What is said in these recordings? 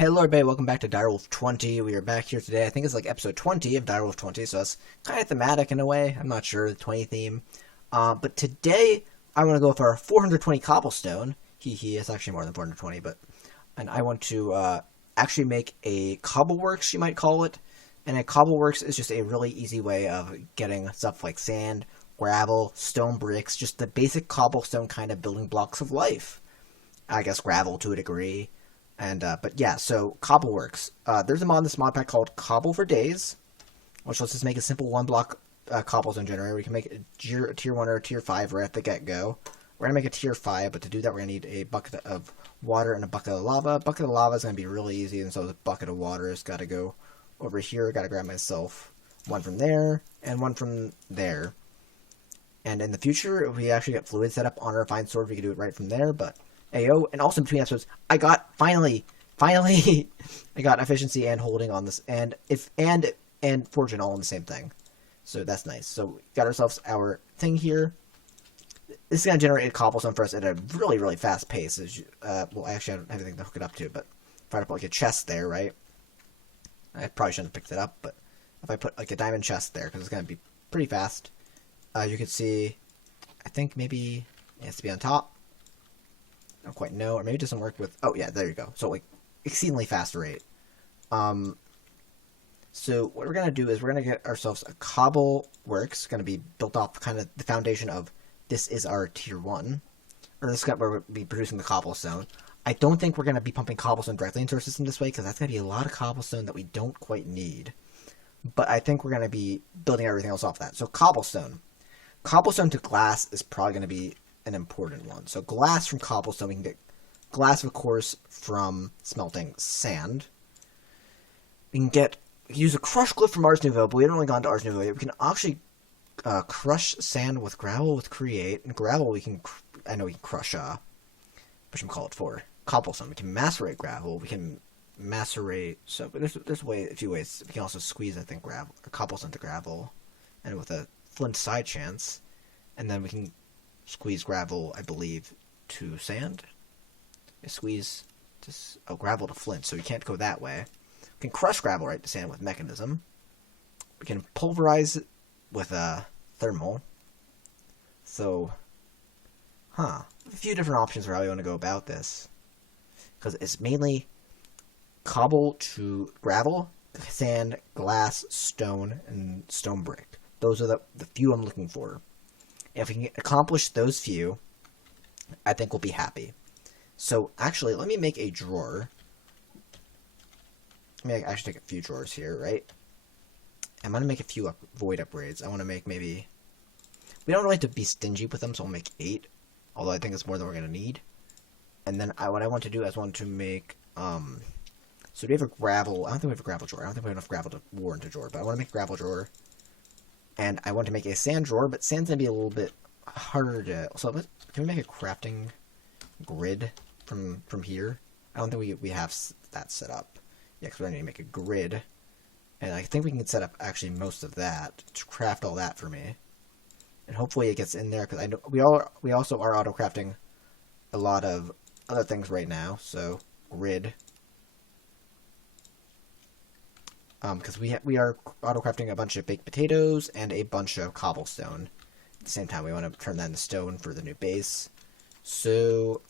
Hello everybody, welcome back to Direwolf20. We are back here today. I think it's like episode 20 of Direwolf20, so that's kind of thematic in a way. I'm not sure, the 20 theme. But today, I want to go for 420 cobblestone. It's actually more than 420, and I want to actually make a Cobbleworks, you might call it. And a Cobbleworks is just a really easy way of getting stuff like sand, gravel, stone bricks, just the basic cobblestone kind of building blocks of life. I guess gravel to a degree. But yeah, so Cobbleworks. There's a mod in this mod pack called Cobble for Days, which lets us make a simple one-block cobblestone generator. We can make a tier 1 or a tier 5 right at the get-go. We're going to make a tier 5, but to do that we're going to need a bucket of water and a bucket of lava. A bucket of lava is going to be really easy, and so the bucket of water has got to go over here. Got to grab myself one from there, and one from there. And in the future, if we actually get fluid set up on our fine sword, we can do it right from there, but... Ayo, and also in between episodes, I got finally, I got efficiency and holding on this, and fortune all in the same thing, so that's nice. So we got ourselves our thing here. This is gonna generate a cobblestone for us at a really fast pace. Well, I actually don't have anything to hook it up to, but if I put like a chest there, right? I probably shouldn't have picked it up, but if I put like a diamond chest there, because it's gonna be pretty fast, you can see. I think maybe it has to be on top. I don't quite know, or maybe it doesn't work with... Oh, yeah, there you go. So, like, exceedingly fast rate. So, what we're going to do is we're going to get ourselves a Cobbleworks. Going to be built off kind of the foundation of this is our tier 1. Or this is where we'll be producing the cobblestone. I don't think we're going to be pumping cobblestone directly into our system this way, because that's going to be a lot of cobblestone that we don't quite need. But I think we're going to be building everything else off that. So, cobblestone. Cobblestone to glass is probably going to be an important one. So glass from cobblestone, we can get glass, of course, from smelting sand. We can use a crush glyph from Ars Nouveau, but we haven't really gone to Ars Nouveau yet. We can actually crush sand with gravel with create, and gravel we can crush whatchamacallit for cobblestone. We can macerate gravel. We can macerate. So, but there's a few ways. We can also squeeze, I think, gravel or cobblestone to gravel, and with a flint side chance, and then we can squeeze gravel, I believe, to sand. Squeeze gravel to flint, so we can't go that way. We can crush gravel right to sand with mechanism. We can pulverize it with a thermal. So, a few different options for how we want to go about this. Because it's mainly cobble to gravel, sand, glass, stone, and stone brick. Those are the few I'm looking for. If we can accomplish those few, I think we'll be happy. So, actually, let me make a drawer. Let me actually take a few drawers here, right? I'm going to make a few void upgrades. I want to make maybe... We don't really have to be stingy with them, so I'll make 8. Although I think it's more than we're going to need. And then what I want to do is I want to make... So do we have a gravel... I don't think we have a gravel drawer. I don't think we have enough gravel to warrant a drawer. But I want to make a gravel drawer. And I want to make a sand drawer, but sand's going to be a little bit harder to... So can we make a crafting grid from here? I don't think we have that set up. Yeah, because we're going to need to make a grid. And I think we can set up actually most of that to craft all that for me. And hopefully it gets in there, because I know we also are auto-crafting a lot of other things right now. So, grid. Because we are auto-crafting a bunch of baked potatoes and a bunch of cobblestone. At the same time, we want to turn that into stone for the new base. So,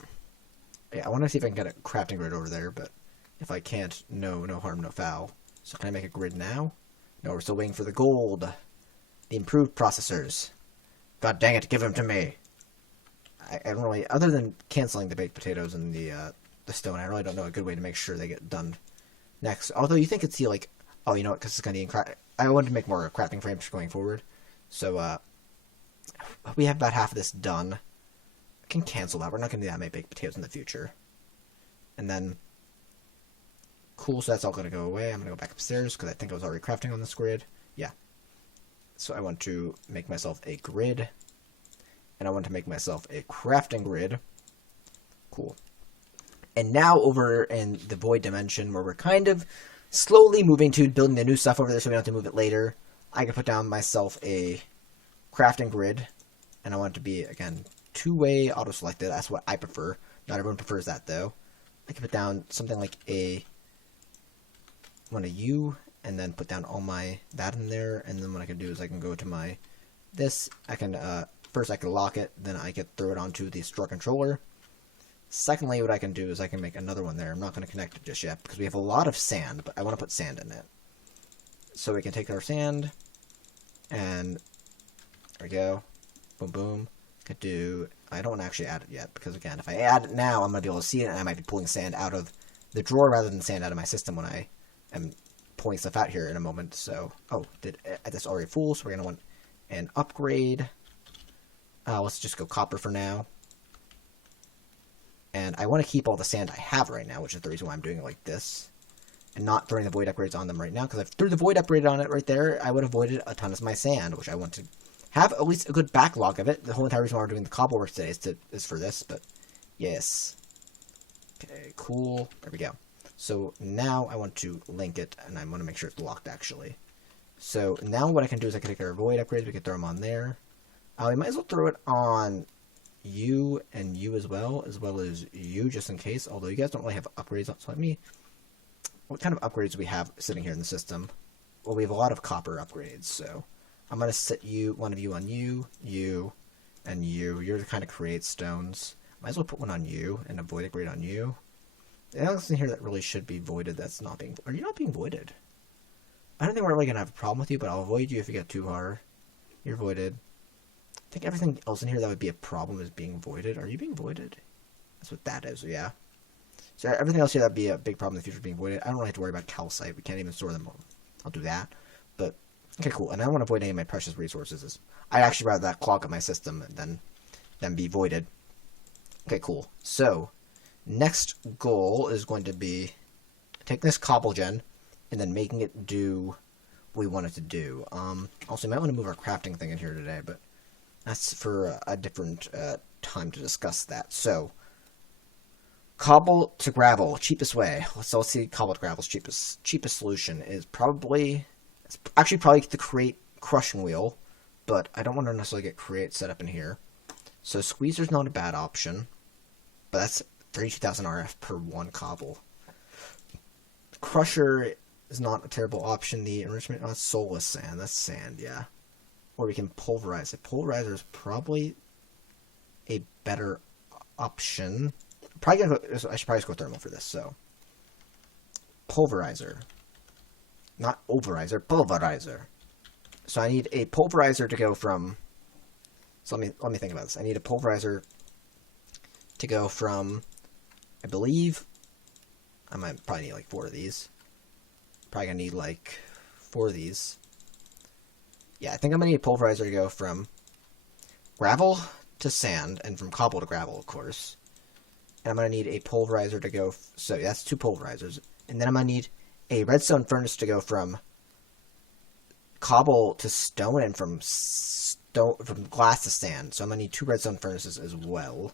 yeah, I want to see if I can get a crafting grid over there, but if I can't, no harm, no foul. So can I make a grid now? No, we're still waiting for the gold. The improved processors. God dang it, give them to me! I don't really, other than canceling the baked potatoes and the stone, I really don't know a good way to make sure they get done next. Although you think it's like... Oh, you know what, because it's going to need... I wanted to make more crafting frames going forward. So, we have about half of this done. I can cancel that. We're not going to do that many baked potatoes in the future. And then... Cool, so that's all going to go away. I'm going to go back upstairs, because I think I was already crafting on this grid. Yeah. So I want to make myself a grid. And I want to make myself a crafting grid. Cool. And now over in the void dimension, where we're kind of... slowly moving to building the new stuff over there so we don't have to move it later. I can put down myself a crafting grid. And I want it to be, again, 2-way auto-selected. That's what I prefer. Not everyone prefers that, though. I can put down something like a want to U and then put down all that in there, and then what I can do is I can go to my I can first I can lock it, then I can throw it onto the store controller. Secondly, what I can do is I can make another one there. I'm not going to connect it just yet because we have a lot of sand, but I want to put sand in it. So we can take our sand, and there we go. Boom, boom. I don't want to actually add it yet because, again, if I add it now, I'm going to be able to see it, and I might be pulling sand out of the drawer rather than sand out of my system when I am pulling stuff out here in a moment. So, that's already full, so we're going to want an upgrade. Let's just go copper for now. And I want to keep all the sand I have right now, which is the reason why I'm doing it like this. And not throwing the void upgrades on them right now, because if I threw the void upgrade on it right there, I would have voided a ton of my sand, which I want to have at least a good backlog of it. The whole entire reason why we're doing the Cobbleworks today is for this, but yes. Okay, cool. There we go. So now I want to link it, and I want to make sure it's locked, actually. So now what I can do is I can take our void upgrades, we can throw them on there. We might as well throw it on U and U as well as U, just in case, although you guys don't really have upgrades on, so what kind of upgrades do we have sitting here in the system? Well, we have a lot of copper upgrades, so I'm going to set one of you on U, U, and U. You're the kind of create stones. Might as well put one on U and a void upgrade on you. Anything in here that really should be voided that's not being... Are you not being voided? I don't think we're really going to have a problem with you, but I'll avoid you if you get too hard. You're voided. I think everything else in here that would be a problem is being voided. Are you being voided? That's what that is, yeah. So everything else here that would be a big problem in the future being voided. I don't really have to worry about calcite. We can't even store them. I'll do that. But, okay, cool. And I don't want to void any of my precious resources. I'd actually rather that clog up my system than be voided. Okay, cool. So, next goal is going to be taking this cobble gen and then making it do what we want it to do. Also, we might want to move our crafting thing in here today, but that's for a different time to discuss that. So, cobble to gravel, cheapest way. Let's see cobble to gravel's cheapest solution is probably to create crushing wheel, but I don't want to necessarily get create set up in here. So squeezer's not a bad option, but that's 32,000 RF per one cobble. Crusher is not a terrible option. The enrichment on soulless sand, that's sand, yeah. Or we can pulverize it. Pulverizer is probably a better option. I should probably go thermal for this, so. Pulverizer. Not overizer, pulverizer. So I need a pulverizer to go from... So let me think about this. I need a pulverizer to go from, I believe, I might probably need like 4 of these. Probably gonna need like 4 of these. Yeah, I think I'm gonna need a pulverizer to go from gravel to sand, and from cobble to gravel, of course. And I'm going to need a pulverizer to go... So that's 2 pulverizers. And then I'm going to need a redstone furnace to go from cobble to stone and from glass to sand. So I'm going to need 2 redstone furnaces as well.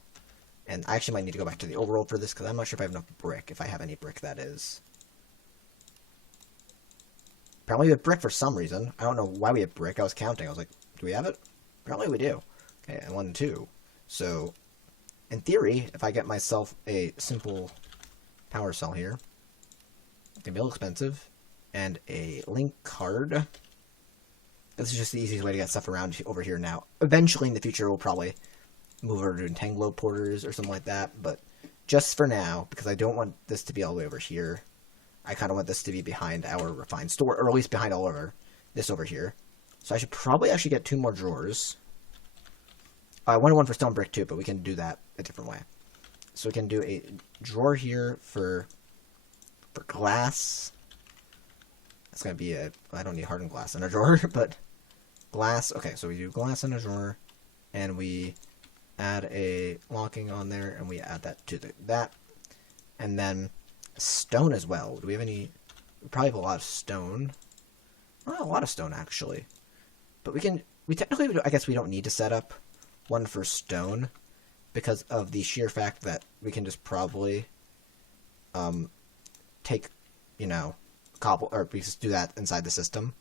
And I actually might need to go back to the overworld for this because I'm not sure if I have enough brick. If I have any brick, that is. Apparently we have brick for some reason. I don't know why we have brick. I was counting. I was like, do we have it? Apparently we do. Okay, and 1 and 2. So... in theory, if I get myself a simple power cell here, it can be a little expensive, and a link card. This is just the easiest way to get stuff around over here now. Eventually, in the future, we'll probably move over to Entanglo porters or something like that, but just for now, because I don't want this to be all the way over here, I kind of want this to be behind our refined store, or at least behind all of this over here. So I should probably actually get 2 more drawers. I wanted one for stone brick too, but we can do that a different way. So we can do a drawer here for glass. That's going to be I don't need hardened glass in a drawer, but glass. Okay, so we do glass in a drawer, and we add a locking on there, and we add that to that. And then stone as well. Do we have any? We probably have a lot of stone. Not a lot of stone, actually. But we technically, I guess we don't need to set up one for stone because of the sheer fact that we can just probably take, cobble, or we just do that inside the system.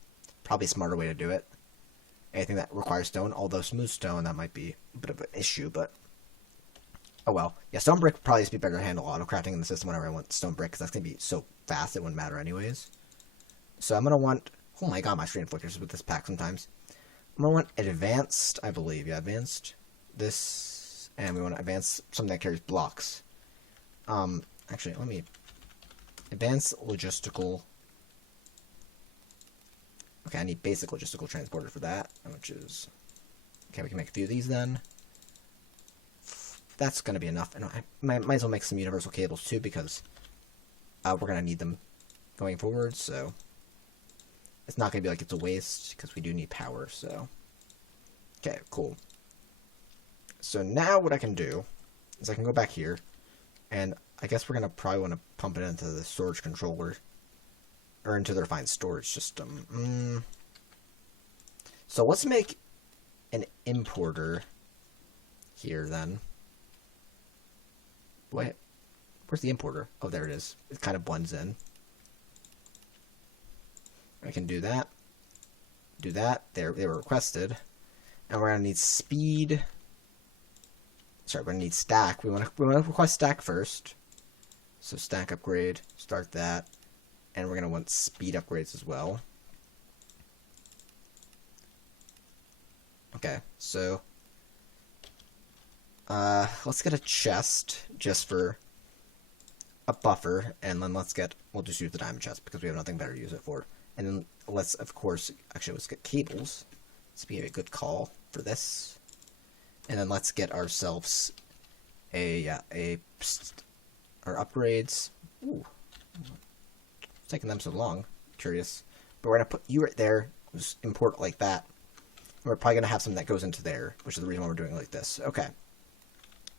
Probably a smarter way to do it. Anything that requires stone, although smooth stone, that might be a bit of an issue, but oh well. Yeah, stone brick would probably just be better to handle auto crafting in the system whenever I want stone brick, because that's going to be so fast it wouldn't matter anyways. So I'm going to want... Oh my god, my screen flickers with this pack sometimes. I'm going to want advanced, I believe. Yeah, advanced. This. And we want to advance something that carries blocks. Actually, let me... Advanced logistical... Okay, I need basic logistical transporter for that, which is... Okay, we can make a few of these then. That's going to be enough. And I might as well make some universal cables too, because we're going to need them going forward, so... It's not going to be like it's a waste, because we do need power, so... Okay, cool. So now what I can do is I can go back here, and I guess we're going to probably want to pump it into the storage controller, or into the refined storage system. So let's make an importer here then. Wait, where's the importer? Oh, there it is. It kind of blends in. I can do that. Do that. They were requested. And we're going to need speed. Sorry, we're going to need stack. We want to request stack first. So stack upgrade. Start that. And we're going to want speed upgrades as well. Okay, so let's get a chest just for a buffer, and then we'll just use the diamond chest because we have nothing better to use it for. And then let's get cables. This would be a good call for this. And then let's get ourselves our upgrades. Ooh. It's taking them so long. Curious. But we're going to put you right there. Just import it like that. We're probably going to have something that goes into there, which is the reason why we're doing it like this. Okay.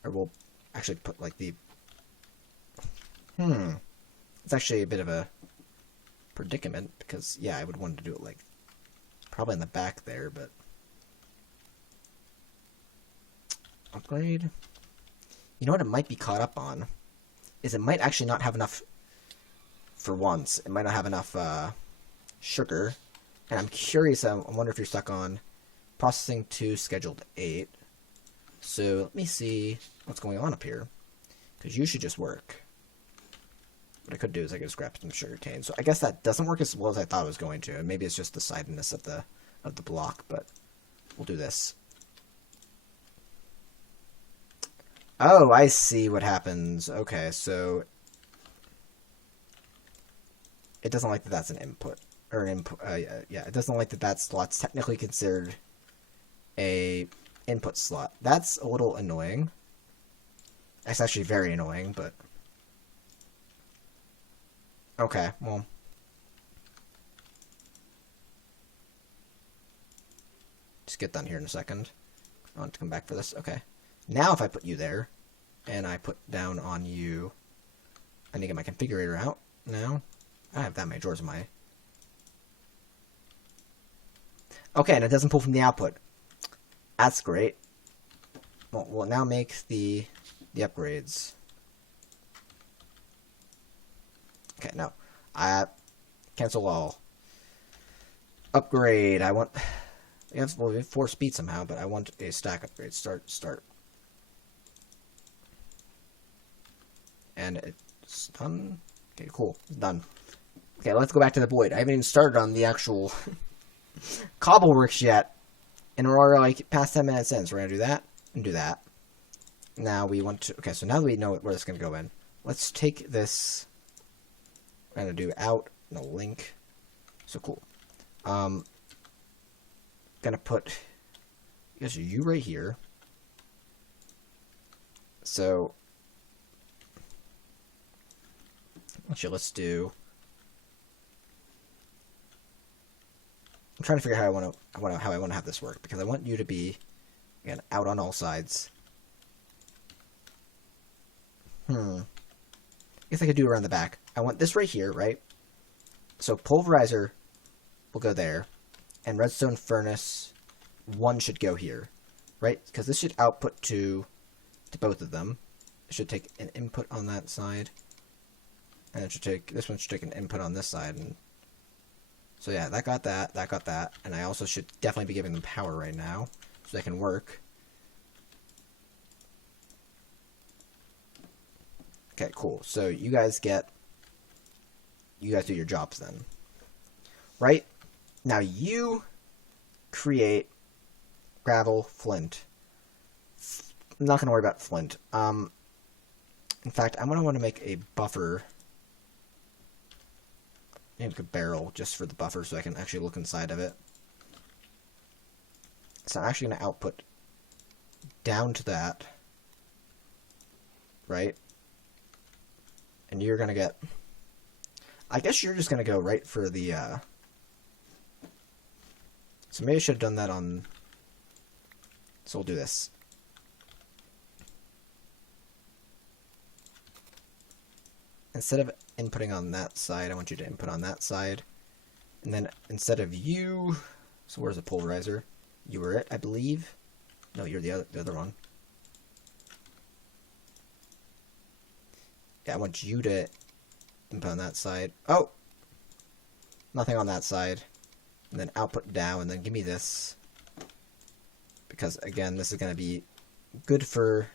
Or we'll actually put like the... It's actually a bit of a predicament, because, yeah, I would want to do it like... Probably in the back there, but... Upgrade? You know what it might be caught up on? Is it might actually not have enough... For once, it might not have enough sugar. And I'm curious, I wonder if you're stuck on... Processing 2, scheduled 8. So, let me see what's going on up here. Because you should just work. What I could do is I could just grab some sugar cane. So, I guess that doesn't work as well as I thought it was going to. And maybe it's just the sidedness of the block, but we'll do this. Oh, I see what happens. Okay, so... It doesn't like that that's an input. Or an input, yeah, it doesn't like that slot's technically considered a input slot. That's a little annoying. That's actually very annoying, but... Okay, well... Just get done here in a second. I want to come back for this. Okay. Now if I put you there, and I put down on you... I need to get my configurator out now. I have that many drawers in my... Okay, and it doesn't pull from the output. That's great. Well, we'll now make the upgrades. Okay, no. Cancel all. Upgrade. I want... We have 4 speed somehow, but I want a stack upgrade. Start. And it's done. Okay, cool. It's done. Okay, let's go back to the void. I haven't even started on the actual Cobbleworks yet. And we're like past 10 minutes in, so we're going to do that and do that. Now we want to... Okay, so now that we know where this is going to go in, let's take this... We're going to do out, no link. So cool. Going to put... I guess you right here. So... Actually, let's do... I'm trying to figure out how I want to have this work, because I want you to be, again, out on all sides. I guess I could do it around the back. I want this right here, right? So Pulverizer will go there, and Redstone Furnace 1 should go here, right? Because this should output to both of them. It should take an input on that side, and it should take this one should take an input on this side, and so yeah, that got that, and I also should definitely be giving them power right now, so they can work. Okay, cool. So you guys do your jobs then. right? Now you create gravel, flint. I'm not going to worry about flint. In fact, I'm going to want to make a buffer. Make a barrel just for the buffer so I can actually look inside of it. So I'm actually going to output down to that. Right? And you're going to get... I guess you're just going to go right for the... So maybe I should have done that on... So we'll do this. Instead of inputting on that side, I want you to input on that side. And then instead of you... So where's the pulverizer? You were it, I believe. No, you're the other one. Yeah, I want you to input on that side. Oh! Nothing on that side. And then output down, and then give me this. Because, again, this is going to be good for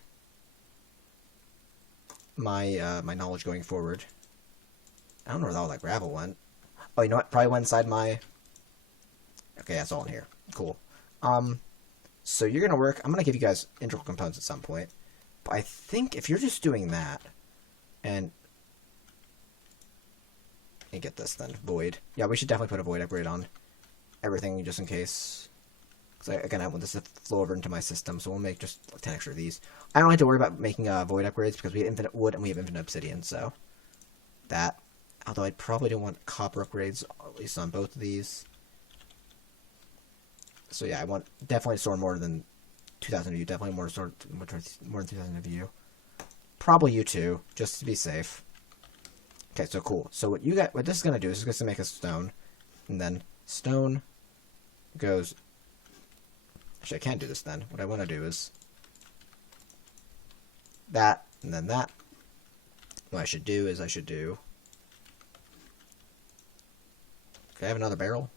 my my knowledge going forward. I don't know where all that gravel went. Oh, you know what? Probably went inside my... Okay, that's all in here. Cool. So you're going to work... I'm going to give you guys integral components at some point. But I think if you're just doing that... And get this then. Void. Yeah, we should definitely put a void upgrade on everything just in case. Because again, I want this to flow over into my system, so we'll make just 10 extra of these. I don't have to worry about making void upgrades because we have infinite wood and we have infinite obsidian, so that. Although I probably don't want copper upgrades, at least on both of these. So yeah, I want definitely store more than 2,000 of you. Definitely more than 2,000 of you. Probably you two, just to be safe. Okay, so cool. So what this is gonna do is it's gonna make a stone, and then stone goes. Actually, I can't do this then. What I want to do is that, and then that. What I should do is Okay, I have another barrel.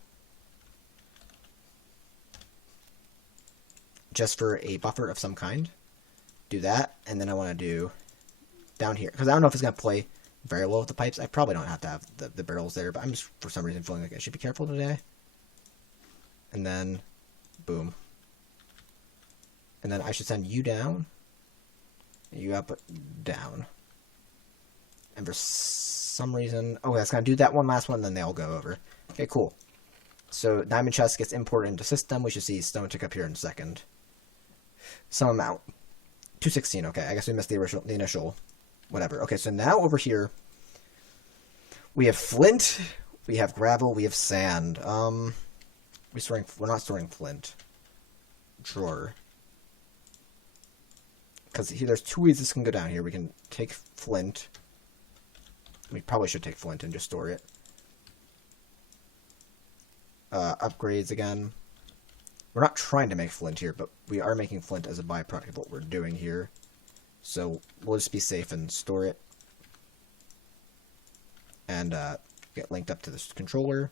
Just for a buffer of some kind. Do that, and then I want to do down here, because I don't know if it's going to play very well with the pipes. I probably don't have to have the barrels there, but I'm just, for some reason, feeling like I should be careful today. And then, boom. And then I should send you down, and you output down. And for some reason, oh, that's going to do that one last one, then they all go over. Okay, cool. So, diamond chest gets imported into system. We should see stone tick up here in a second. Some amount. 216, okay, I guess we missed the initial, whatever. Okay, so now over here, we have flint, we have gravel, we have sand. We're not storing flint. Drawer. Because there's two ways this can go down here. We can take flint. We probably should take flint and just store it. Upgrades again. We're not trying to make flint here, but we are making flint as a byproduct of what we're doing here. So we'll just be safe and store it. And get linked up to this controller.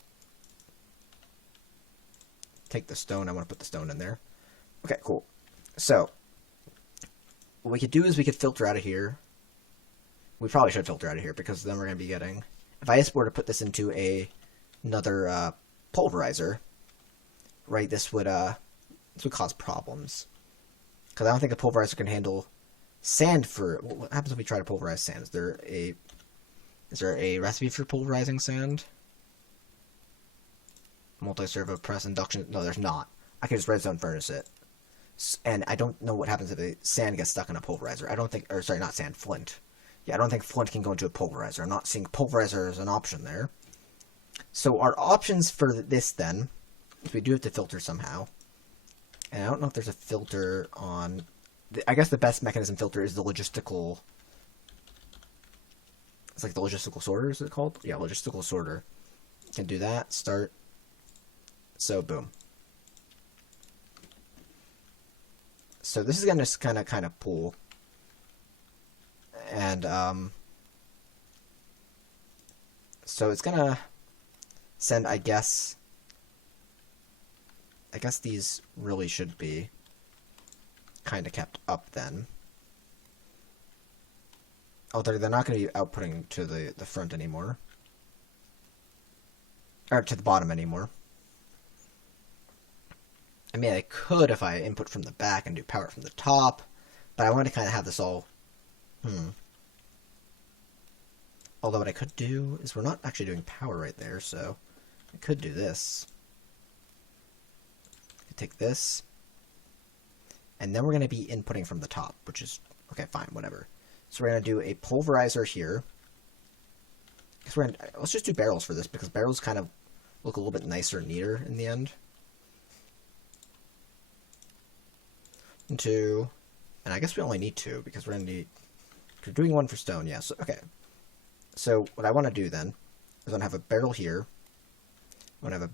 Take the stone. I want to put the stone in there. Okay, cool. So what we could do is we could filter out of here. We probably should filter out of here because then we're going to be getting... If I just were to put this into another pulverizer... Right, this would cause problems. Because I don't think a pulverizer can handle sand for... What happens if we try to pulverize sand? Is there a recipe for pulverizing sand? Multi-servo press induction... No, there's not. I can just redstone furnace it. And I don't know what happens if the sand gets stuck in a pulverizer. I don't think... Or, sorry, not sand, flint. Yeah, I don't think flint can go into a pulverizer. I'm not seeing pulverizer as an option there. So our options for this, then... We do have to filter somehow. And I don't know if there's a filter on... I guess the best mechanism filter is the logistical... It's like the logistical sorter, is it called? Yeah, logistical sorter. Can do that. Start. So, boom. So this is going to kind of pull. And, so it's going to send, I guess these really should be kind of kept up then. Oh, they're not going to be outputting to the front anymore. or to the bottom anymore. I mean, I could if I input from the back and do power from the top, but I want to kind of have this all, Although what I could do is we're not actually doing power right there, so I could do this. I could take this, and then we're going to be inputting from the top, which is, okay, fine, whatever. So we're going to do a pulverizer here. Let's just do barrels for this, because barrels kind of look a little bit nicer and neater in the end. 2, and I guess we only need 2, because we're doing 1 for stone, yeah, so, okay. So what I want to do then is I'm going to have a barrel here. I'm going to have a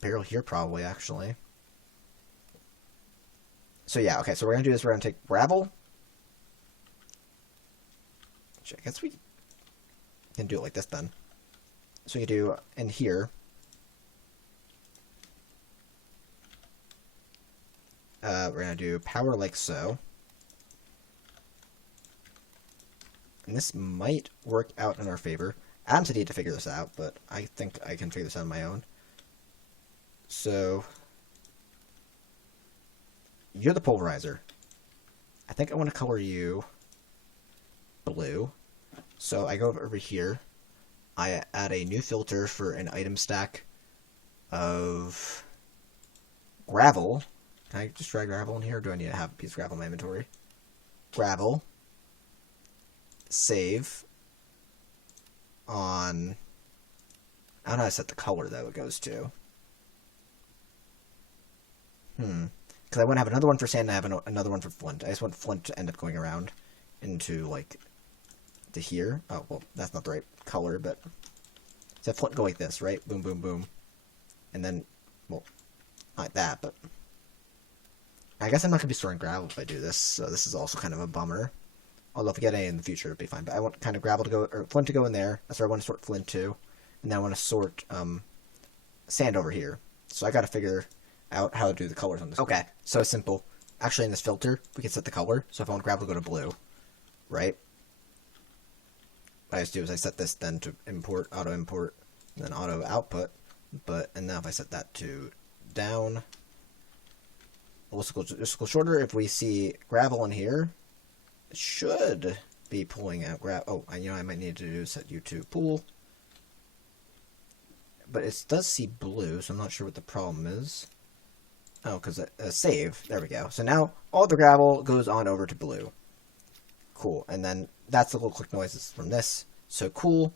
barrel here probably, actually. So yeah, okay, so we're going to do this. We're going to take gravel. Which I guess we can do it like this then. So you do in here. We're going to do power like so. And this might work out in our favor. Adam's need to figure this out, but I think I can figure this out on my own. So, you're the pulverizer. I think I want to color you blue. So I go over here. I add a new filter for an item stack of gravel. Can I just drag gravel in here, or do I need to have a piece of gravel in my inventory? Gravel. Save on, I don't know how to set the color though it goes to. Because I want to have another one for sand and I have another one for flint. I just want flint to end up going around into, like, to here. Oh, well, that's not the right color, but so flint go like this, right? Boom, boom, boom. And then, well, like that, but I guess I'm not going to be storing gravel if I do this, so this is also kind of a bummer. Although if I get any in the future, it'd be fine. But I want kind of gravel to go, or flint to go in there. That's where I want to sort flint to. And then I want to sort sand over here. So I got to figure out how to do the colors on this. Okay, so it's simple. Actually, in this filter, we can set the color. So if I want gravel to go to blue, right? What I just do is I set this then to import, auto import, and then auto output. And now if I set that to down, Logistical shorter. If we see gravel in here, it should be pulling out gravel. Oh, I might need to do set you to pool. But it does see blue, so I'm not sure what the problem is. Oh, because save. There we go. So now all the gravel goes on over to blue. Cool. And then that's the little click noises from this. So cool.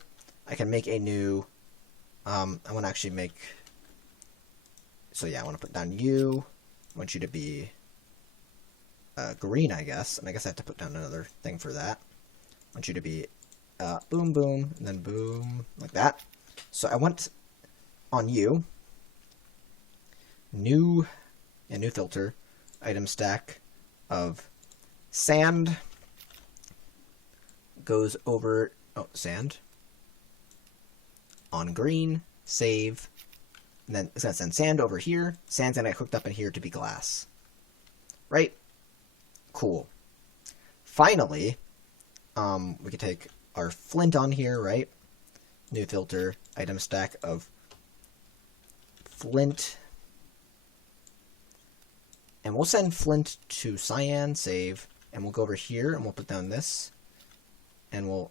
I can make a new. I want to actually make. So yeah, I want to put down you. I want you to be green, I guess. And I guess I have to put down another thing for that. I want you to be boom, boom, and then boom, like that. So I want on you new filter item stack of sand goes over sand on green, save, and then it's gonna send sand over here. Sand's gonna get hooked up in here to be glass. Right? Cool. Finally, we can take our flint on here, right? New filter, item stack of flint. And we'll send flint to cyan, save, and we'll go over here and we'll put down this. And well,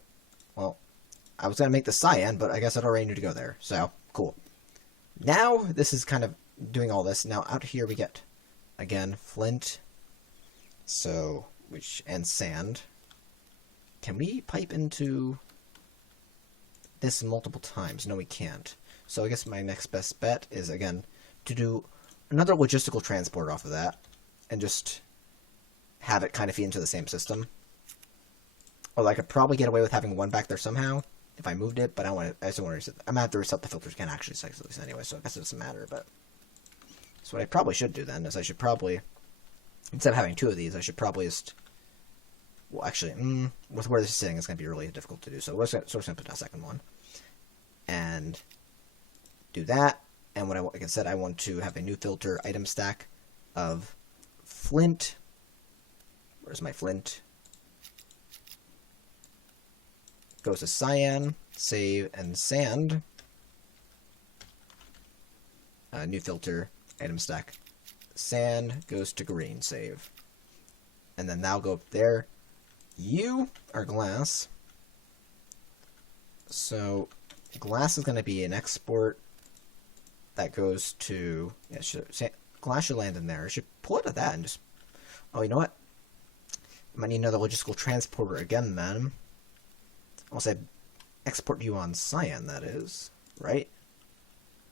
I was going to make the cyan, but I guess I'd already knew to go there. So, cool. Now, this is kind of doing all this. Now, out here we get, again, flint. So, and sand. Can we pipe into this multiple times? No, we can't. So I guess my next best bet is, again, to do another logistical transport off of that. And just have it kind of feed into the same system. Although I could probably get away with having one back there somehow if I moved it, but I just don't want to reset. I'm going to have to reset the filters again, actually, anyway, so I guess it doesn't matter. But so what I probably should do then is I should probably, instead of having two of these, I should probably just, well, actually, with where this is sitting, it's going to be really difficult to do. So we're just going to put down a second one and do that. And what like I said, I want to have a new filter item stack of flint. Where's my flint? Goes to cyan, save, and sand. new filter, item stack. Sand goes to green, save. And then that'll go up there. You are glass. So glass is going to be an export that goes to, yeah, glass should land in there. I should pull it at that and just, oh, you know what? I might need another logistical transporter again then. I'll say export you on cyan, that is, right?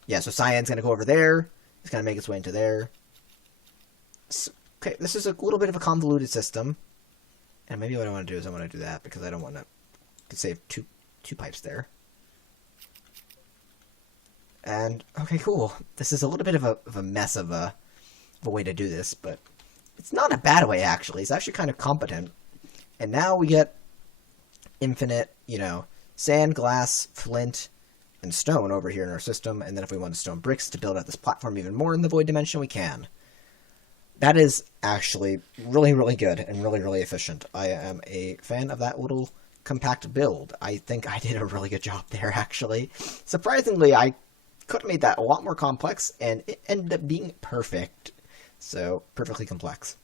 Yeah, so cyan's going to go over there. It's going to make its way into there. So, okay, this is a little bit of a convoluted system. And maybe what I want to do is I want to do that because I don't want to save two pipes there. And, okay, cool. This is a little bit of a mess of a way to do this, but it's not a bad way, actually. It's actually kind of competent. And now we get infinite, you know, sand, glass, flint, and stone over here in our system. And then if we want stone bricks to build out this platform even more in the void dimension, we can. That is actually really, really good and really, really efficient. I am a fan of that little compact build. I think I did a really good job there, actually. Surprisingly, I could have made that a lot more complex, and it ended up being perfect. So, perfectly complex.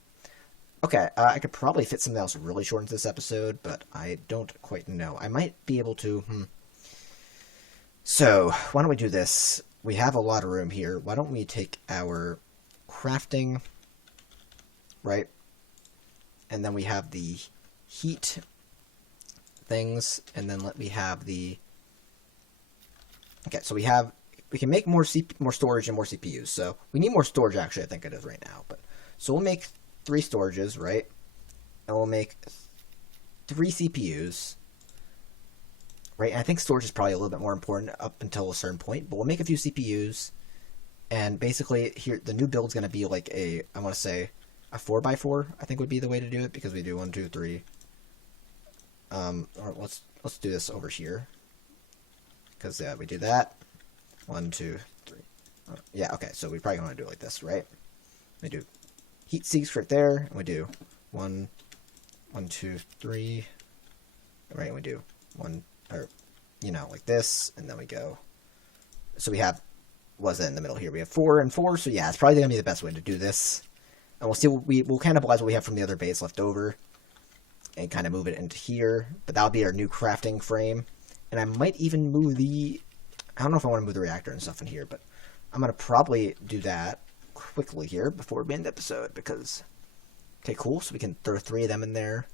Okay, I could probably fit something else really short into this episode, but I don't quite know. I might be able to, So, why don't we do this? We have a lot of room here. Why don't we take our crafting, right? And then we have the heat things, and then we have the... Okay, so we can make more storage and more CPUs. So we need more storage, actually, I think it is right now. But so we'll make 3 storages, right? And we'll make 3 CPUs, right? And I think storage is probably a little bit more important up until a certain point. But we'll make a few CPUs, and basically here the new build is going to be like I want to say a 4x4. I think would be the way to do it because we do 1, 2, 3. Or let's do this over here because we do that. 1, 2, 3. Yeah, okay, so we probably want to do it like this, right? We do heat sinks right there, and we do 1, 2, 3. Right, and we do 1, or, you know, like this, and then we go. So we have, what's that in the middle here? We have 4 and 4, so yeah, it's probably going to be the best way to do this. And we'll see, we'll cannibalize what we have from the other base left over, and kind of move it into here, but that'll be our new crafting frame. And I might even move I don't know if I want to move the reactor and stuff in here, but I'm going to probably do that quickly here before we end the episode, because, okay, cool, so we can throw 3 of them in there.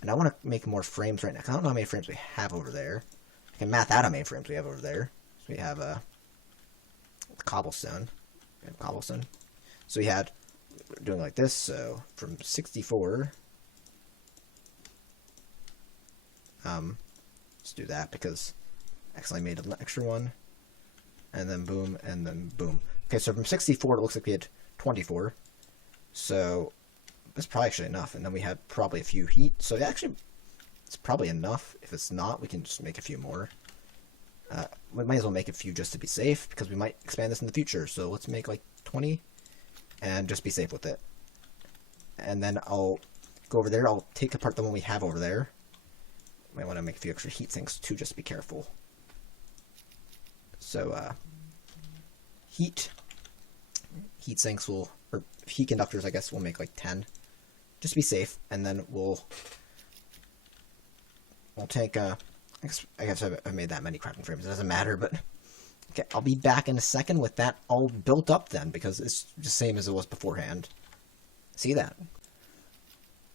And I want to make more frames right now, because I don't know how many frames we have over there. I can math out how many frames we have over there. So we have cobblestone. So we're doing like this, so from 64, let's do that, because I accidentally made an extra one, and then boom, and then boom. Okay, so from 64, it looks like we had 24, so that's probably actually enough, and then we had probably a few heat, so actually, it's probably enough. If it's not, we can just make a few more. We might as well make a few just to be safe, because we might expand this in the future, so let's make like 20, and just be safe with it. And then I'll go over there, I'll take apart the one we have over there. Might want to make a few extra heat sinks too, just to be careful. So, heat sinks or heat conductors, I guess we'll make like 10, just to be safe, and then we'll take, I guess I've made that many crafting frames, it doesn't matter, but, okay, I'll be back in a second with that all built up then, because it's the same as it was beforehand. See that?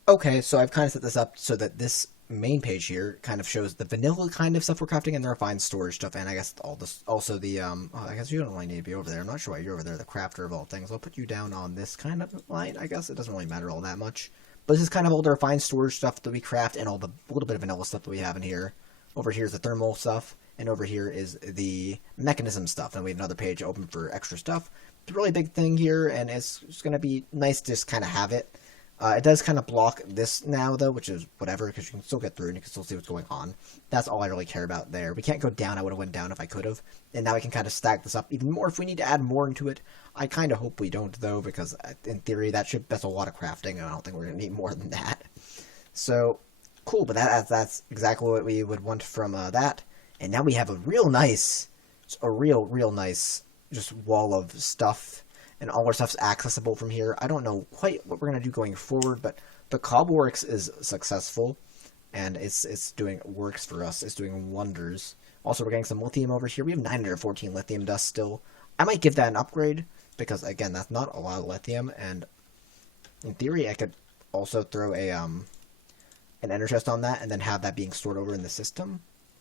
Okay, so I've kind of set this up so that this main page here kind of shows the vanilla kind of stuff we're crafting and the refined storage stuff, and I guess all this, also the, I guess you don't really need to be over there. I'm not sure why you're over there, the crafter of all things. I'll put you down on this kind of line, I guess. It doesn't really matter all that much. But this is kind of all the refined storage stuff that we craft and all the little bit of vanilla stuff that we have in here. Over here is the thermal stuff, and over here is the mechanism stuff, and we have another page open for extra stuff. It's a really big thing here, and it's going to be nice to just kind of have it. It does kind of block this now, though, which is whatever, because you can still get through and you can still see what's going on. That's all I really care about there. We can't go down. I would have went down if I could have. And now I can kind of stack this up even more if we need to add more into it. I kind of hope we don't, though, because in theory, that's a lot of crafting, and I don't think we're going to need more than that. So, cool, but that's exactly what we would want from that. And now we have a real nice, just wall of stuff, and all our stuff's accessible from here. I don't know quite what we're gonna do going forward, but the Cobbleworks is successful, and it's doing works for us. It's doing wonders. Also, we're getting some lithium over here. We have 914 lithium dust still. I might give that an upgrade because again, that's not a lot of lithium, and in theory, I could also throw a an ender chest on that and then have that being stored over in the system.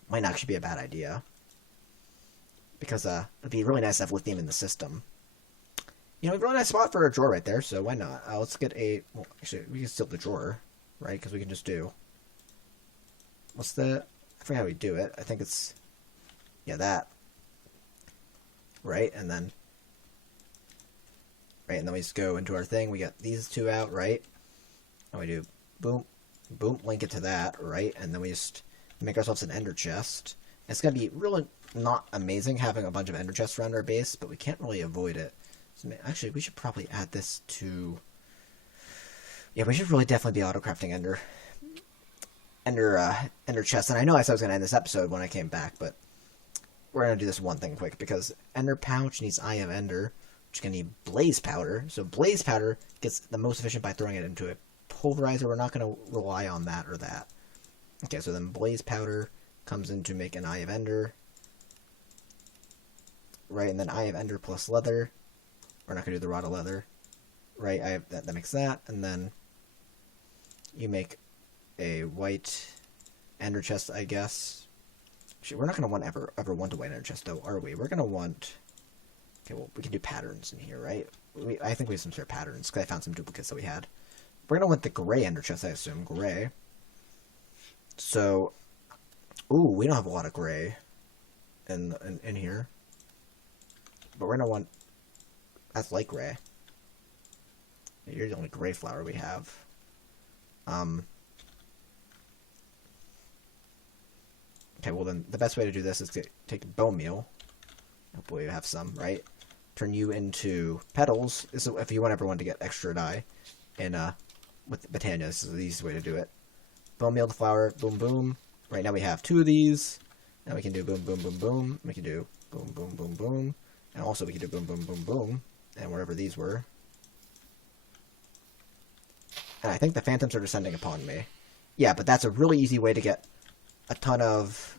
Might actually be a bad idea because it'd be really nice to have lithium in the system. You know, a really nice spot for a drawer right there, so why not? Let's get a... Well, actually, we can steal the drawer, right? Because we can just do... What's the... I forget how we do it. I think it's... Yeah, that. Right? And then... Right, and then we just go into our thing. We got these two out, right? And we do boom, boom, link it to that, right? And then we just make ourselves an ender chest. It's going to be really not amazing having a bunch of ender chests around our base, but we can't really avoid it. So actually, we should probably add this to... Yeah, we should really definitely be auto-crafting ender chests. And I know I said I was going to end this episode when I came back, but we're going to do this one thing quick, because ender pouch needs eye of ender, which is going to need blaze powder. So blaze powder gets the most efficient by throwing it into a pulverizer. We're not going to rely on that or that. Okay, so then blaze powder comes in to make an eye of ender. Right, and then eye of ender plus leather. We're not going to do the rod of leather. Right, that makes that. And then you make a white ender chest, I guess. Actually, we're not going to want ever want a white ender chest, though, are we? We're going to want... Okay, well, we can do patterns in here, right? I think we have some sort of patterns, because I found some duplicates that we had. We're going to want the gray ender chest, I assume. Gray. So... Ooh, we don't have a lot of gray in here. But we're going to want... That's light gray. You're the only gray flower we have. Okay, well then, the best way to do this is to take bone meal. Hopefully we have some, right? Turn you into petals. This is if you want everyone to get extra dye. And with Botania, this is the easiest way to do it. Bone meal the flower, boom boom. Right now we have 2 of these. Now we can do boom boom boom boom. We can do boom boom boom boom. And also we can do boom boom boom boom. And wherever these were. And I think the phantoms are descending upon me. Yeah, but that's a really easy way to get a ton of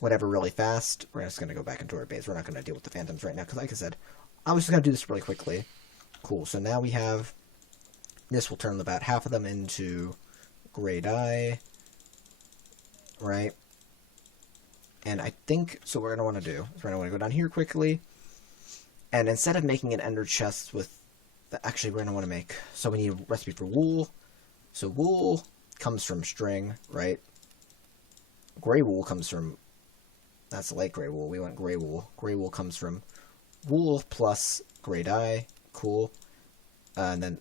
whatever really fast. We're just going to go back into our base. We're not going to deal with the phantoms right now, because like I said, I was just going to do this really quickly. Cool, so now we have... This will turn about half of them into gray dye. Right? And I think... So what we're going to want to do is we're going to want to go down here quickly. And instead of making an ender chest with... Actually, we're going to want to make... So we need a recipe for wool. So wool comes from string, right? Gray wool comes from... That's light gray wool. We want gray wool. Gray wool comes from wool plus gray dye. Cool. And then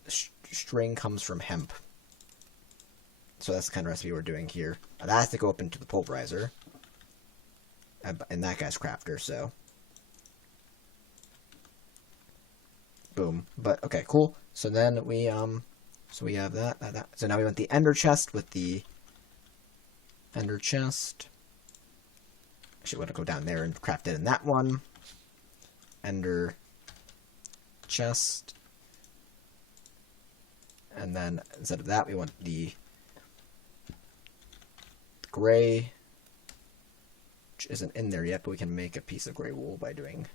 string comes from hemp. So that's the kind of recipe we're doing here. That has to go up into the pulverizer. And that guy's crafter, so... Boom. But, okay, cool. So then we, so we have that. So now we want the ender chest with the ender chest. Actually, want to go down there and craft it in that one. Ender chest. And then instead of that, we want the gray, which isn't in there yet, but we can make a piece of gray wool by doing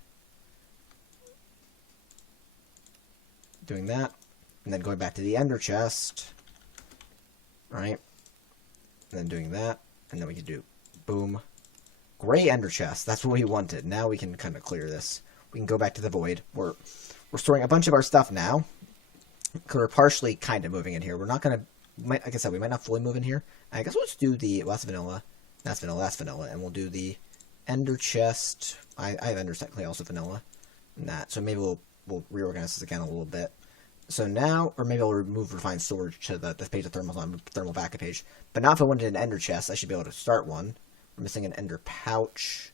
that, and then going back to the ender chest, right, and then doing that, and then we can do, boom, gray ender chest, that's what we wanted. Now we can kind of clear this. We can go back to the void. We're storing a bunch of our stuff now, because we're partially kind of moving in here. We're not going to, like I said, we might not fully move in here. I guess we'll just do the, well, that's vanilla, and we'll do the ender chest. I have enders technically also vanilla, and that, so maybe we'll reorganize this again a little bit. So now, or maybe I'll remove refined storage to the page of thermals on thermal backup page. But now if I wanted an ender chest, I should be able to start one. We're missing an ender pouch.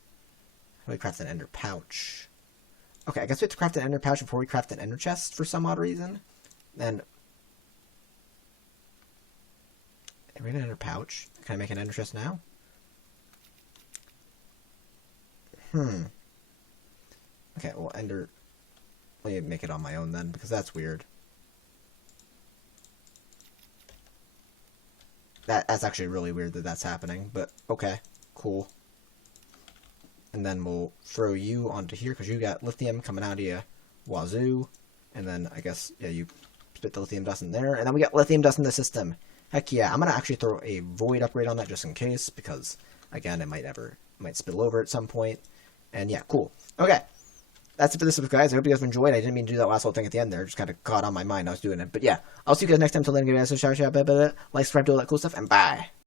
How do we craft an ender pouch? Okay, I guess we have to craft an ender pouch before we craft an ender chest for some odd reason. Then, we have an ender pouch. Can I make an ender chest now? Okay, well, ender... Let me make it on my own then, because that's weird. That's actually really weird that that's happening, but okay, cool. And then we'll throw you onto here, because you got lithium coming out of you, wazoo. And then, I guess, yeah, you spit the lithium dust in there. And then we got lithium dust in the system. Heck yeah, I'm going to actually throw a void upgrade on that just in case, because, again, it might spill over at some point. And yeah, cool. Okay. That's it for this episode, guys. I hope you guys enjoyed. I didn't mean to do that last little thing at the end there. It just kind of caught on my mind. I was doing it. But yeah, I'll see you guys next time. Till then, give you guys a shout, like, subscribe, do all that cool stuff, and bye.